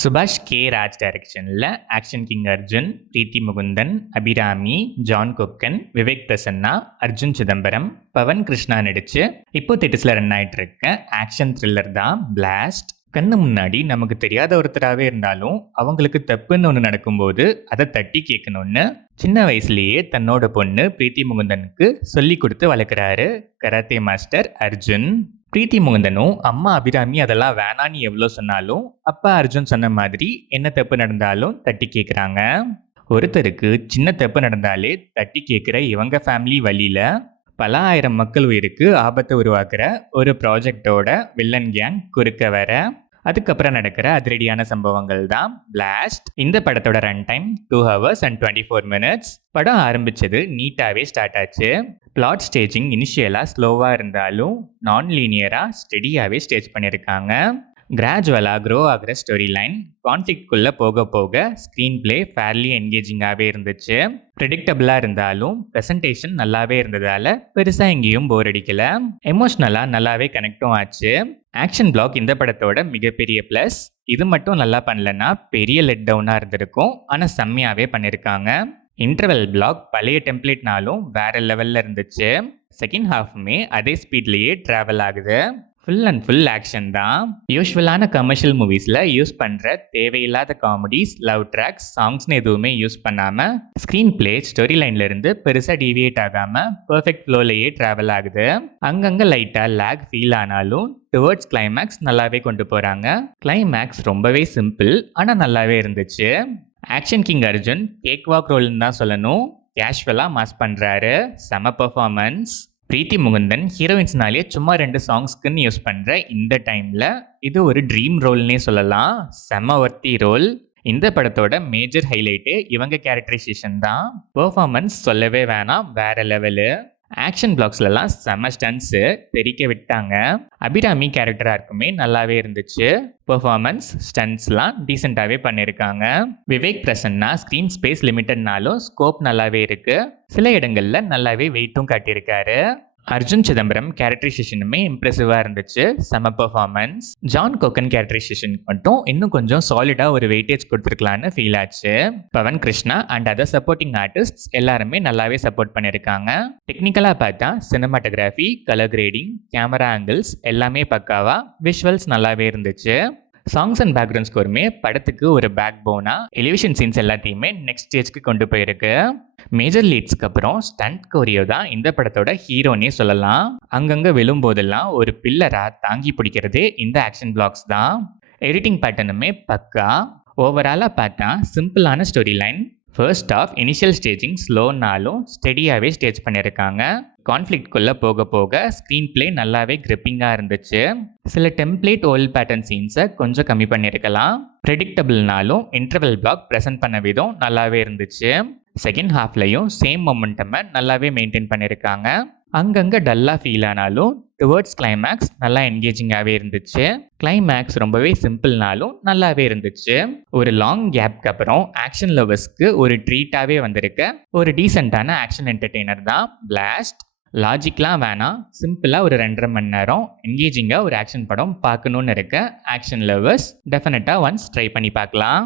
சுபாஷ் கே ராஜ் டைரக்ஷனில் action king Arjun, பிரீத்தி Mukundan, Abirami, John Kokken, Vivek Prasanna, Arjun Chidambaram, Pawan Krishna நடிச்சு இப்போ தியேட்டர்ஸில் ரன் ஆகிட்டு இருக்க ஆக்ஷன் த்ரில்லர் தான் பிளாஸ்ட். கண்ணு முன்னாடி நமக்கு தெரியாத ஒருத்தராகவே இருந்தாலும் அவங்களுக்கு தப்புன்னு ஒன்று நடக்கும்போது அதை தட்டி கேட்கணும்னு சின்ன வயசுலேயே தன்னோட பொண்ணு பிரீத்தி முகுந்தனுக்கு சொல்லி கொடுத்து வளர்க்குறாரு கராத்தே மாஸ்டர் அர்ஜுன். பிரீத்தி முகுந்தனும் அம்மா அபிராமி அதெல்லாம் வேணான்னு எவ்வளோ சொன்னாலும் அப்பா அர்ஜுன் சொன்ன மாதிரி என்ன தப்பு நடந்தாலும் தட்டி கேட்குறாங்க. ஒருத்தருக்கு சின்ன தப்பு நடந்தாலே தட்டி கேட்குற இவங்க ஃபேமிலி வழியில் பல ஆயிரம் மக்கள் உயிருக்கு ஆபத்தை உருவாக்குற ஒரு ப்ராஜெக்டோட வில்லன் கேங் குறுக்க வர அதுக்கப்புறம் நடக்கிற அதிரடியான சம்பவங்கள் தான் பிளாஸ்ட். இந்த படத்தோட run time 2 hours and 24 minutes. படம் ஆரம்பிச்சது நீட்டாகவே ஸ்டார்ட் ஆச்சு. பிளாட் ஸ்டேஜிங் இனிஷியலாக ஸ்லோவாக இருந்தாலும் நான் லீனியராக ஸ்டெடியாகவே ஸ்டேஜ் பண்ணியிருக்காங்க. கிராஜுவலாக க்ரோ ஆகிற ஸ்டோரி லைன் கான்ஃப்ளிக்ட்குள்ளே போக போக ஸ்க்ரீன் பிளே ஃபேர்லி என்கேஜிங்காகவே இருந்துச்சு. ப்ரெடிக்டபிளாக இருந்தாலும் ப்ரெசன்டேஷன் நல்லாவே இருந்ததால் பெருசாக எங்கேயும் போர் அடிக்கல. எமோஷ்னலாக நல்லாவே கனெக்டும் ஆச்சு. ஆக்ஷன் பிளாக் இந்த படத்தோட மிகப்பெரிய ப்ளஸ். இது மட்டும் நல்லா பண்ணலன்னா பெரிய லெட் டவுனாக இருந்திருக்கும். ஆனால் செம்மையாகவே பண்ணியிருக்காங்க. இன்டர்வல் பிளாக் பழைய டெம்ப்ளேட்னாலும் வேற லெவலில் இருந்துச்சு. செகண்ட் ஹாஃபுமே அதே ஸ்பீட்லேயே ட்ராவல் ஆகுது. ஃபுல் அண்ட் ஃபுல் ஆக்ஷன் தான். யூஸ்வலான கமர்ஷியல் மூவிஸில் யூஸ் பண்ணுற தேவையில்லாத காமெடிஸ், லவ் ட்ராக்ஸ், சாங்ஸ்னு எதுவுமே யூஸ் பண்ணாமல் ஸ்க்ரீன் பிளே ஸ்டோரி லைன்லேருந்து பெருசாக டீவியேட் ஆகாமல் பர்ஃபெக்ட் ஃப்ளோலையே ட்ராவல் ஆகுது. அங்கங்கே லைட்டாக லேக் ஃபீல் ஆனாலும் டுவர்ட்ஸ் கிளைமேக்ஸ் நல்லாவே கொண்டு போகிறாங்க. கிளைமேக்ஸ் ரொம்பவே சிம்பிள் ஆனால் நல்லாவே இருந்துச்சு. Action king Arjun cakewalk ரோல்னு தான் சொல்லணும். கேஷுவலாக மாஸ் பண்ணுறாரு. செம பர்ஃபார்மன்ஸ். பிரீத்தி முகுந்தன் ஹீரோயின்ஸ்னாலே சும்மா 2 சாங்ஸ்க்குன்னு யூஸ் பண்ணுற இந்த டைமில் இது ஒரு ட்ரீம் ரோல்னே சொல்லலாம். செம ஒர்த்தி ரோல். இந்த படத்தோட மேஜர் ஹைலைட்டு இவங்க கேரக்டரைசேஷன் தான். பெர்ஃபார்மன்ஸ் சொல்லவே வேணாம், வேற லெவலு. ஆக்ஷன் பிளாக்ஸ்லாம் செம ஸ்டன்ஸு தெரிக்க விட்டாங்க. அபிராமி கேரக்டராக இருக்குமே நல்லாவே இருந்துச்சு. பெர்ஃபார்மன்ஸ் ஸ்டன்ஸ்லாம் டீசெண்டாகவே பண்ணியிருக்காங்க. விவேக் பிரசன்னா ஸ்க்ரீன் ஸ்பேஸ் லிமிட்டட்னாலும் ஸ்கோப் நல்லாவே இருக்குது. சில இடங்களில் நல்லாவே வெயிட்டும் காட்டியிருக்காரு. அர்ஜுன் சிதம்பரம் கேரக்டரைசேஷனுமே இம்ப்ரெசிவாக இருந்துச்சு. செம பர்ஃபார்மன்ஸ். ஜான் கொக்கன் கேரக்டரைசேஷனுக்கு மட்டும் இன்னும் கொஞ்சம் சாலிடாக ஒரு வெயிட்டேஜ் கொடுத்துருக்கலான்னு ஃபீல் ஆச்சு. Pavan Krishna and other supporting artist எல்லாருமே நல்லாவே சப்போர்ட் பண்ணியிருக்காங்க. டெக்னிக்கலாக பார்த்தா cinematography, colour grading, camera angles எல்லாமே பக்காவா, விஷுவல்ஸ் நல்லாவே இருந்துச்சு. சாங்ஸ் அண்ட் பேக்ரவுண்ட் ஸ்கோருமே படத்துக்கு ஒரு பேக் போனா எலிவேஷன் சீன்ஸ் எல்லாத்தையுமே நெக்ஸ்ட் ஸ்டேஜ்க்கு கொண்டு போயிருக்கு. மேஜர் லீட்ஸ்க்கு அப்புறம் ஸ்டண்ட் கோரியோ தான் இந்த படத்தோட ஹீரோனே சொல்லலாம். அங்கங்கே விழும்போதெல்லாம் ஒரு பில்லரா தாங்கி பிடிக்கிறதே இந்த ஆக்ஷன் பிளாக்ஸ் தான். எடிட்டிங் பேட்டர்னுமே பக்கா. ஓவராலாக பார்த்தா சிம்பிளான story line. First half initial staging ஸ்லோனாலும் ஸ்டெடியாகவே ஸ்டேஜ் பண்ணியிருக்காங்க. கான்ஃப்ளிக்ட்குள்ளே போக போக ஸ்க்ரீன் பிளே நல்லாவே கிரிப்பிங்காக இருந்துச்சு. சில டெம்ப்ளேட் ஓல்ட் பேட்டர்ன் சீன்ஸை கொஞ்சம் கம்மி பண்ணியிருக்கலாம். ப்ரெடிக்டபிள்னாலும் இன்டர்வல் பிளாக் ப்ரெசென்ட் பண்ண விதம் நல்லாவே இருந்துச்சு. செகண்ட் ஹாஃப்லையும் சேம் மொமெண்டமை நல்லாவே மெயின்டைன் பண்ணியிருக்காங்க. அங்கங்கே டல்லாக ஃபீல் ஆனாலும் டுவர்ட்ஸ் கிளைமேக்ஸ் நல்லா என்கேஜிங்காகவே இருந்துச்சு. கிளைமேக்ஸ் ரொம்பவே சிம்பிள்னாலும் நல்லாவே இருந்துச்சு. ஒரு லாங் கேப்க்கு அப்புறம் ஆக்ஷன் லவர்ஸ்க்கு ஒரு ட்ரீட்டாகவே வந்திருக்க ஒரு டீசெண்டான ஆக்ஷன் என்டர்டெய்னர் தான் பிளாஸ்ட். லாஜிக்லாம் வேணாம், சிம்பிளாக ஒரு 2.5 மணி நேரம் என்கேஜிங்காக ஒரு ஆக்ஷன் படம் பார்க்கணுன்னு இருக்க ஆக்ஷன் லவர்ஸ் டெஃபினட்டாக ஒன்ஸ் ட்ரை பண்ணி பார்க்கலாம்.